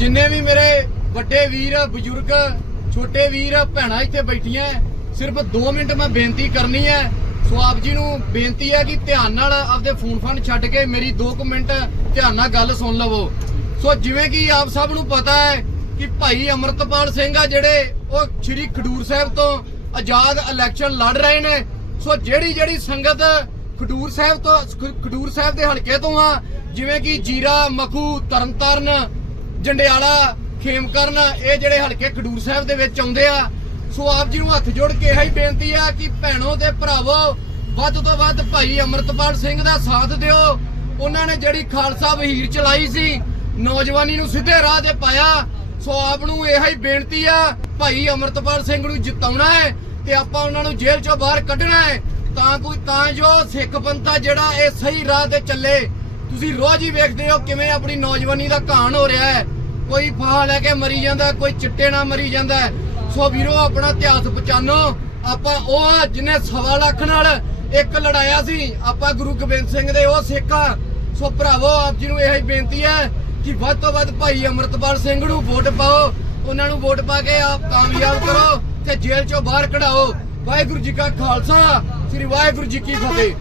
ਜਿੰਨੇ ਵੀ ਮੇਰੇ ਵੱਡੇ ਵੀਰ, ਬਜ਼ੁਰਗ, ਛੋਟੇ ਵੀਰ, ਭੈਣਾਂ ਇੱਥੇ ਬੈਠੀਆਂ, ਸਿਰਫ 2 ਮਿੰਟ ਮੈਂ ਬੇਨਤੀ ਕਰਨੀ ਹੈ। ਸੋ ਆਪ ਜੀ ਨੂੰ ਬੇਨਤੀ ਹੈ ਕਿ ਧਿਆਨ ਨਾਲ ਆਪਦੇ ਫੋਨ ਫਾਨ ਛੱਡ ਕੇ ਮੇਰੀ 2 ਮਿੰਟ ਧਿਆਨ ਨਾਲ ਗੱਲ ਸੁਣ ਲਵੋ। ਸੋ ਜਿਵੇਂ ਕਿ ਆਪ ਸਭ ਨੂੰ ਪਤਾ ਹੈ ਕਿ ਭਾਈ ਅਮਰਤਪਾਲ ਸਿੰਘ ਆ ਜਿਹੜੇ ਉਹ ਸ਼੍ਰੀ ਖਡੂਰ ਸਾਹਿਬ ਤੋਂ ਆਜ਼ਾਦ ਇਲੈਕਸ਼ਨ ਲੜ ਰਹੇ ਨੇ। ਸੋ ਜਿਹੜੀ ਜਿਹੜੀ ਸੰਗਤ ਖਡੂਰ ਸਾਹਿਬ ਤੋਂ ਖਡੂਰ ਸਾਹਿਬ ਦੇ ਹਲਕੇ ਤੋਂ ਆ, ਜਿਵੇਂ ਕਿ ਜੀਰਾ, ਮਖੂ, ਤਰਨਤਾਰਨ ਜੰਡਿਆਲਾ, ਖੇਮਕਰਨ, ਇਹ ਜਿਹੜੇ ਹਲਕੇ ਖਡੂਰ ਸਾਹਿਬ ਦੇ ਵਿੱਚ ਆਉਂਦੇ ਆ, ਸੋ ਆਪ ਜੀ ਨੂੰ ਹੱਥ ਜੋੜ ਕੇ ਇਹੀ ਬੇਨਤੀ ਆ ਕਿ ਭੈਣੋ ਤੇ ਭਰਾਵੋ, ਵੱਧ ਤੋਂ ਵੱਧ ਭਾਈ ਅਮਰਤਪਾਲ ਸਿੰਘ ਦਾ ਸਾਥ ਦਿਓ। ਉਹਨਾਂ ਨੇ ਜਿਹੜੀ ਖਾਲਸਾ ਵਹੀਰ ਚਲਾਈ ਸੀ, ਨੌਜਵਾਨੀ ਨੂੰ ਸਿੱਧੇ ਰਾਹ ਤੇ ਪਾਇਆ। ਸੋ ਆਪ ਨੂੰ ਇਹੋ ਬੇਨਤੀ ਆ, ਭਾਈ ਅਮਰਤਪਾਲ ਸਿੰਘ ਨੂੰ ਜਿਤਾਉਣਾ ਹੈ ਤੇ ਆਪਾਂ ਉਹਨਾਂ ਨੂੰ ਜੇਲ੍ਹ ਚੋਂ ਬਾਹਰ ਕੱਢਣਾ ਹੈ। ਤਾਂ ਕੋਈ ਤਾਂ ਜੋ ਸਿੱਖ ਪੰਥਾ ਜਿਹੜਾ ਇਹ ਸਹੀ ਰਾਹ ਤੇ ਚੱਲੇ। ਤੁਸੀਂ ਰੋਜ਼ ਹੀ ਵੇਖਦੇ ਹੋ ਕਿਵੇਂ ਆਪਣੀ ਨੌਜਵਾਨੀ ਦਾ ਘਾਣ ਹੋ ਰਿਹਾ ਹੈ। ਕੋਈ ਫਾਹ ਲੈ ਕੇ ਮਰੀ ਜਾਂਦਾ, ਕੋਈ ਚਿੱਟੇ ਨਾਲ ਮਰੀ ਜਾਂਦਾ। ਸੋ ਵੀਰੋ, ਆਪਣਾ ਇਤਿਹਾਸ ਪਛਾਣੋ। ਆਪਾਂ ਉਹ ਆ ਜਿਹਨੇ ਸਵਾ ਲੱਖ ਨਾਲ ਇੱਕ ਲੜਾਇਆ ਸੀ। ਆਪਾਂ ਗੁਰੂ ਗੋਬਿੰਦ ਸਿੰਘ ਦੇ ਉਹ ਸਿੱਖਾ। ਸੋ ਭਰਾਵੋ, ਆਪ ਜੀ ਨੂੰ ਇਹ ਬੇਨਤੀ ਹੈ ਕਿ ਵੱਧ ਤੋਂ ਵੱਧ ਭਾਈ ਅਮਰਤਪਾਲ ਸਿੰਘ ਨੂੰ ਵੋਟ ਪਾਓ। ਉਹਨਾਂ ਨੂੰ ਵੋਟ ਪਾ ਕੇ ਆਪ ਕਾਮਯਾਬ ਕਰੋ ਤੇ ਜੇਲ੍ਹ ਚੋਂ ਬਾਹਰ ਕਢਾਓ। ਵਾਹਿਗੁਰੂ ਜੀ ਕਾ ਖਾਲਸਾ, ਸ੍ਰੀ ਵਾਹਿਗੁਰੂ ਜੀ ਕੀ ਫਤਿਹ।